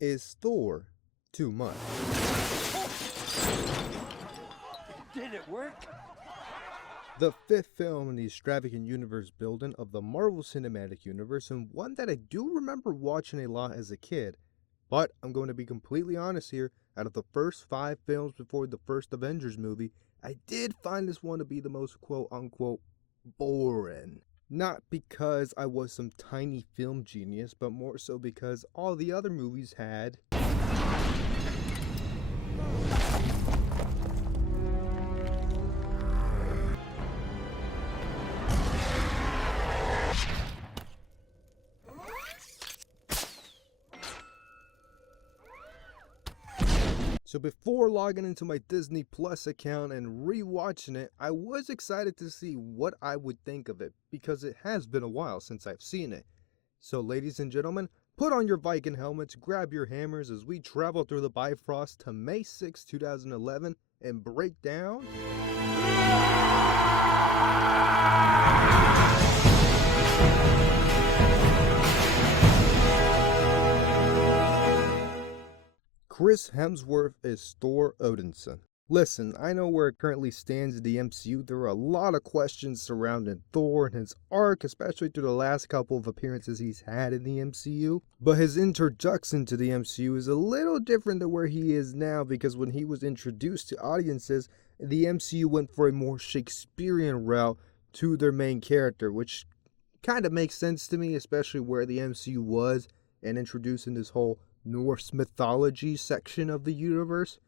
Is Thor too much? Did it work? The fifth film in the extravagant universe building of the Marvel Cinematic Universe, and one that I do remember watching a lot as a kid. But I'm going to be completely honest here, out of the first 5 films before the first Avengers movie, I did find this one to be the most quote-unquote boring. Not because I was some tiny film genius, but more so because all the other movies had So before logging into my Disney Plus account and rewatching it, I was excited to see what I would think of it, because it has been a while since I've seen it. So ladies and gentlemen, put on your Viking helmets, grab your hammers as we travel through the Bifrost to May 6, 2011 and break down Chris Hemsworth is Thor Odinson. Listen, I know where it currently stands in the MCU. There are a lot of questions surrounding Thor and his arc, especially through the last couple of appearances he's had in the MCU. But his introduction to the MCU is a little different than where he is now, because when he was introduced to audiences, the MCU went for a more Shakespearean route to their main character, which kind of makes sense to me, especially where the MCU was and introducing this whole Norse mythology section of the universe.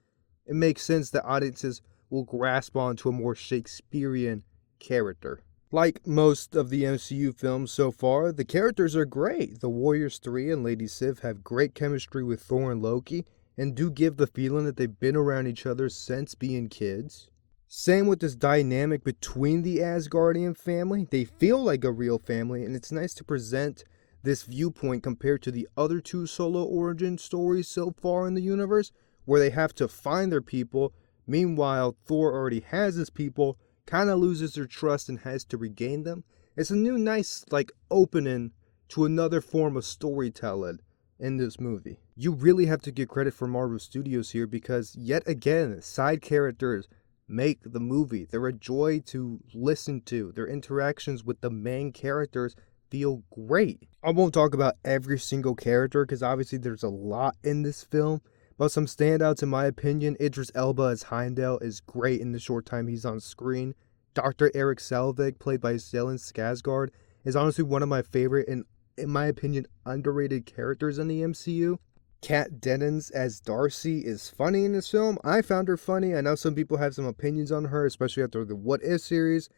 It makes sense that audiences will grasp onto a more Shakespearean character. Like most of the MCU films so far, the characters are great. The Warriors 3 and Lady Sif have great chemistry with Thor and Loki, and do give the feeling that they've been around each other since being kids. Same with this dynamic between the Asgardian family. They feel like a real family, and it's nice to present this viewpoint compared to the other 2 solo origin stories so far in the universe, where they have to find their people. Meanwhile, Thor already has his people, kind of loses their trust and has to regain them. It's a new nice opening to another form of storytelling in this movie. You really have to give credit for Marvel Studios here, because yet again, side characters make the movie. They're a joy to listen to. Their interactions with the main characters feel great. I won't talk about every single character, because obviously there's a lot in this film, but some standouts in my opinion: Idris Elba as Heimdall is great in the short time he's on screen. Dr. Eric Selvig, played by Stellan Skarsgård, is honestly one of my favorite and, in my opinion, underrated characters in the MCU. Kat Dennings as Darcy is funny in this film. I found her funny. I know some people have some opinions on her, especially after the What If series.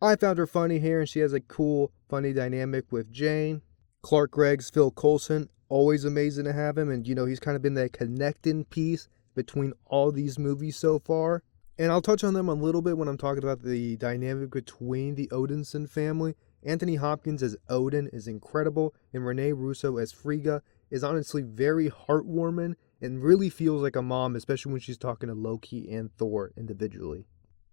I found her funny here, and she has a cool, funny dynamic with Jane. Clark Gregg's Phil Coulson, always amazing to have him, and he's kind of been that connecting piece between all these movies so far. And I'll touch on them a little bit when I'm talking about the dynamic between the Odinson family. Anthony Hopkins as Odin is incredible, and Renee Russo as Frigga is honestly very heartwarming and really feels like a mom, especially when she's talking to Loki and Thor individually.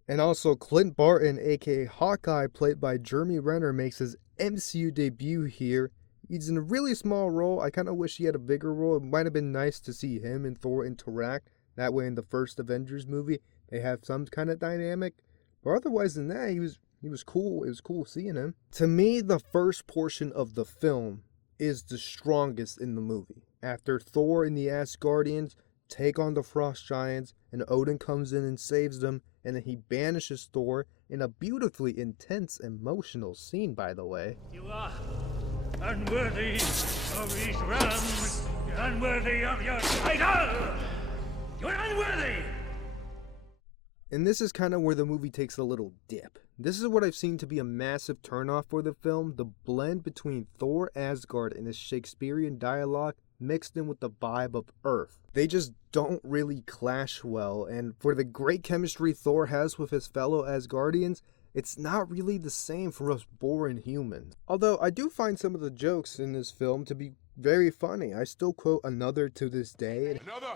And also, Clint Barton, aka Hawkeye, played by Jeremy Renner, makes his MCU debut here. He's in a really small role. I kind of wish he had a bigger role. It might have been nice to see him and Thor interact. That way in the first Avengers movie, they have some kind of dynamic. But otherwise than that, he was cool. It was cool seeing him. To me, the first portion of the film is the strongest in the movie. After Thor and the Asgardians take on the Frost Giants, and Odin comes in and saves them, and then he banishes Thor in a beautifully intense, emotional scene, by the way. You are unworthy of these realms. You're unworthy of your title. You're unworthy. And this is kind of where the movie takes a little dip. This is what I've seen to be a massive turnoff for the film: the blend between Thor Asgard and his Shakespearean dialogue mixed in with the vibe of Earth. They just don't really clash well, and for the great chemistry Thor has with his fellow Asgardians, it's not really the same for us boring humans. Although I do find some of the jokes in this film to be very funny. I still quote "another" to this day. Another!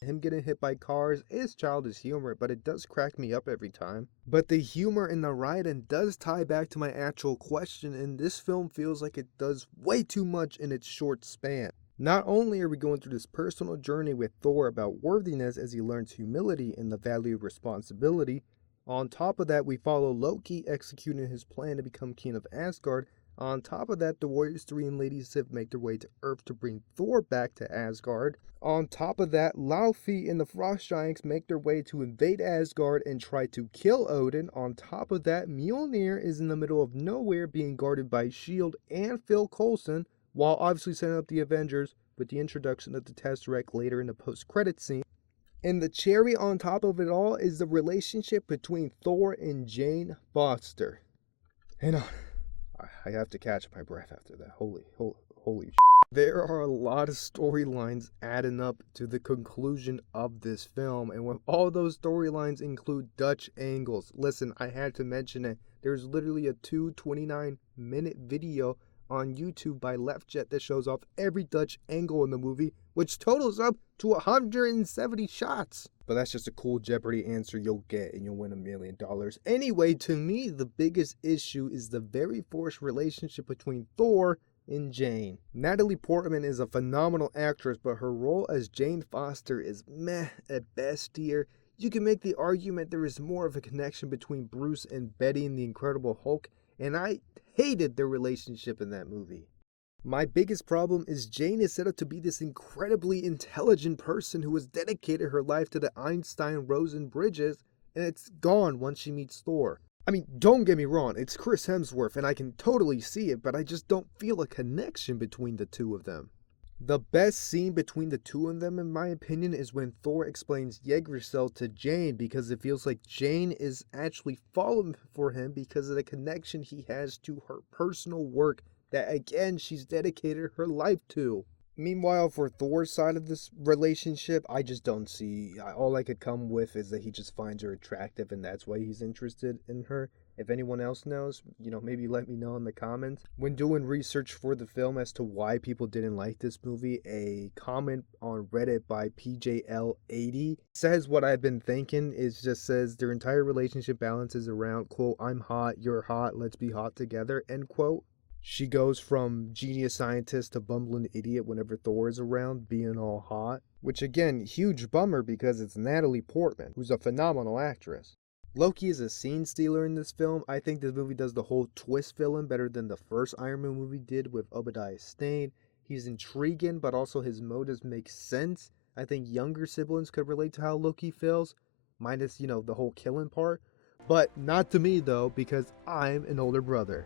Him getting hit by cars is childish humor, but it does crack me up every time. But the humor in the writing does tie back to my actual question, and this film feels like it does way too much in its short span. Not only are we going through this personal journey with Thor about worthiness as he learns humility and the value of responsibility, on top of that, we follow Loki executing his plan to become king of Asgard. On top of that, the Warriors 3 and Lady Sif make their way to Earth to bring Thor back to Asgard. On top of that, Laufey and the Frost Giants make their way to invade Asgard and try to kill Odin. On top of that, Mjolnir is in the middle of nowhere being guarded by S.H.I.E.L.D. and Phil Coulson, while obviously setting up the Avengers with the introduction of the Tesseract later in the post-credit scene. And the cherry on top of it all is the relationship between Thor and Jane Foster. Hang on. I have to catch my breath after that. Holy shit. There are a lot of storylines adding up to the conclusion of this film, and when all those storylines include Dutch angles. Listen, I had to mention it. There's literally a 2:29-minute video on YouTube by LeftJet that shows off every Dutch angle in the movie, which totals up to 170 shots. But that's just a cool Jeopardy answer you'll get and you'll win $1 million. Anyway, to me, the biggest issue is the very forced relationship between Thor and Jane. Natalie Portman is a phenomenal actress, but her role as Jane Foster is meh at best here. You can make the argument there is more of a connection between Bruce and Betty in The Incredible Hulk, and I hated their relationship in that movie. My biggest problem is Jane is set up to be this incredibly intelligent person who has dedicated her life to the Einstein-Rosen bridges, and it's gone once she meets Thor. I mean, don't get me wrong, it's Chris Hemsworth and I can totally see it, but I just don't feel a connection between the two of them. The best scene between the two of them, in my opinion, is when Thor explains Yggdrasil to Jane, because it feels like Jane is actually falling for him because of the connection he has to her personal work that, again, she's dedicated her life to. Meanwhile, for Thor's side of this relationship, I just don't see. All I could come with is that he just finds her attractive and that's why he's interested in her. If anyone else knows, maybe let me know in the comments. When doing research for the film as to why people didn't like this movie, a comment on Reddit by PJL80 says what I've been thinking. It just says their entire relationship balances around, quote, I'm hot, you're hot, let's be hot together, end quote. She goes from genius scientist to bumbling idiot whenever Thor is around, being all hot. Which again, huge bummer because it's Natalie Portman, who's a phenomenal actress. Loki is a scene stealer in this film. I think this movie does the whole twist villain better than the first Iron Man movie did with Obadiah Stane. He's intriguing, but also his motives make sense. I think younger siblings could relate to how Loki feels, minus, the whole killing part. But not to me though, because I'm an older brother.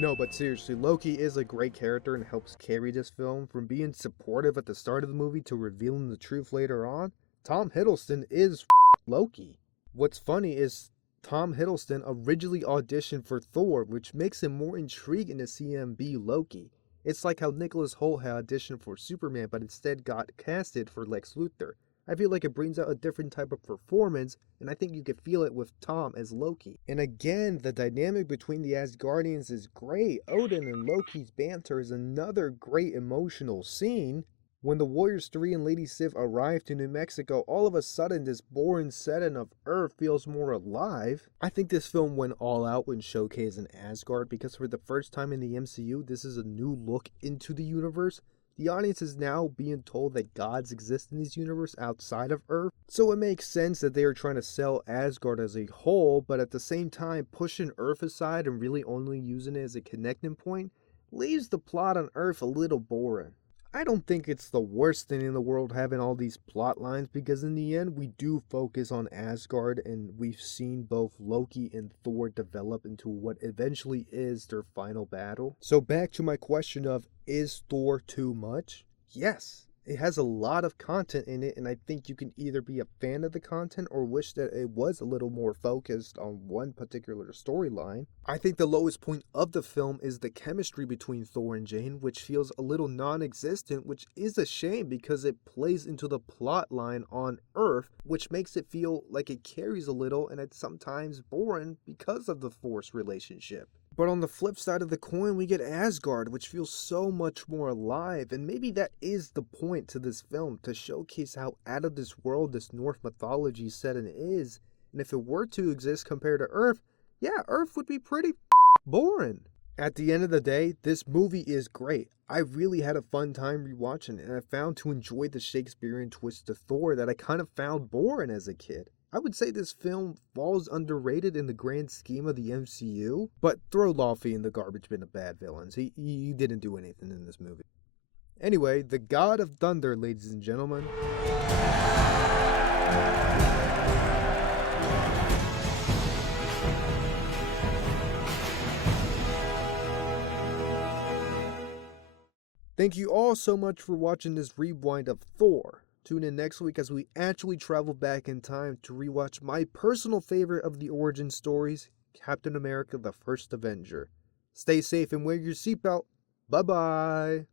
No, but seriously, Loki is a great character and helps carry this film. From being supportive at the start of the movie to revealing the truth later on, Tom Hiddleston is Loki. What's funny is Tom Hiddleston originally auditioned for Thor, which makes him more intriguing to see him be Loki. It's like how Nicholas Hoult had auditioned for Superman, but instead got casted for Lex Luthor. I feel like it brings out a different type of performance, and I think you could feel it with Tom as Loki. And again, the dynamic between the Asgardians is great. Odin and Loki's banter is another great emotional scene. When the Warriors 3 and Lady Sif arrive to New Mexico, all of a sudden this boring setting of Earth feels more alive. I think this film went all out when showcasing Asgard, because for the first time in the MCU, this is a new look into the universe. The audience is now being told that gods exist in this universe outside of Earth, so it makes sense that they are trying to sell Asgard as a whole, but at the same time, pushing Earth aside and really only using it as a connecting point leaves the plot on Earth a little boring. I don't think it's the worst thing in the world having all these plot lines, because in the end we do focus on Asgard and we've seen both Loki and Thor develop into what eventually is their final battle. So back to my question of, is Thor too much? Yes. It has a lot of content in it, and I think you can either be a fan of the content or wish that it was a little more focused on one particular storyline. I think the lowest point of the film is the chemistry between Thor and Jane, which feels a little non-existent, which is a shame because it plays into the plot line on Earth, which makes it feel like it carries a little, and it's sometimes boring because of the forced relationship. But on the flip side of the coin, we get Asgard, which feels so much more alive, and maybe that is the point to this film, to showcase how out of this world this Norse mythology setting is. And if it were to exist compared to Earth, yeah, Earth would be pretty boring. At the end of the day, this movie is great. I really had a fun time rewatching it, and I found to enjoy the Shakespearean twist to Thor that I kind of found boring as a kid. I would say this film falls underrated in the grand scheme of the MCU, but throw Laufey in the garbage bin of bad villains. He didn't do anything in this movie. Anyway, the God of Thunder, ladies and gentlemen. Thank you all so much for watching this rewind of Thor. Tune in next week as we actually travel back in time to rewatch my personal favorite of the origin stories, Captain America: The First Avenger. Stay safe and wear your seatbelt. Bye-bye.